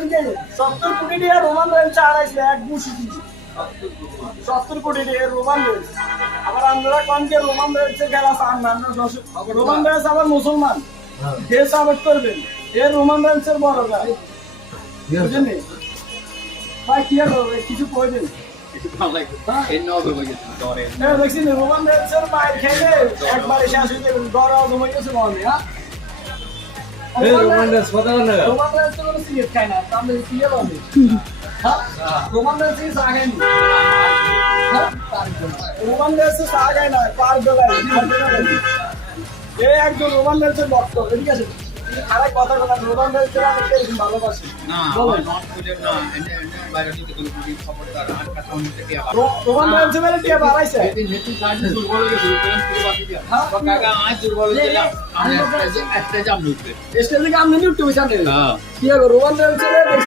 70 কোটি টাকা Roman range আড়াইছে এক বুশি 70 কোটি টাকা রোমান রেঞ্জ আবার আমরা কোনকে রোমান রেঞ্জে গেলা চান না রোমান রেঞ্জ আবার মুসলমান দেশ সাপোর্ট করবেন এর রোমান রেঞ্জের বড় গা বুঝেন ভাই কি আর কিছু কইবেন দেখছি রোমান রেঞ্জের মায়ের খেলে একবারে শেষ হয়ে যাবে গরম হয়ে গেছে মনে হ্যাঁ রোমান রেঞ্জ তো কোনো সিগারেট খায় না তাহলে সিগারেট হবে রোমান রেঞ্জ চা খায়নি রোমান রেঞ্জ চা খায় না পার বেলায় এই একজন রোমান রেঞ্জের ভক্ত ঠিক আছে খারাপ কথা বলা রোমান রেঞ্জের অনেকে ভালোবাসে রোমান রেঞ্জের মেরে টিয়া বাড়াইছে স্টেজে কাম নিয়ে উঠতে বসে কি রোমান রেঞ্জের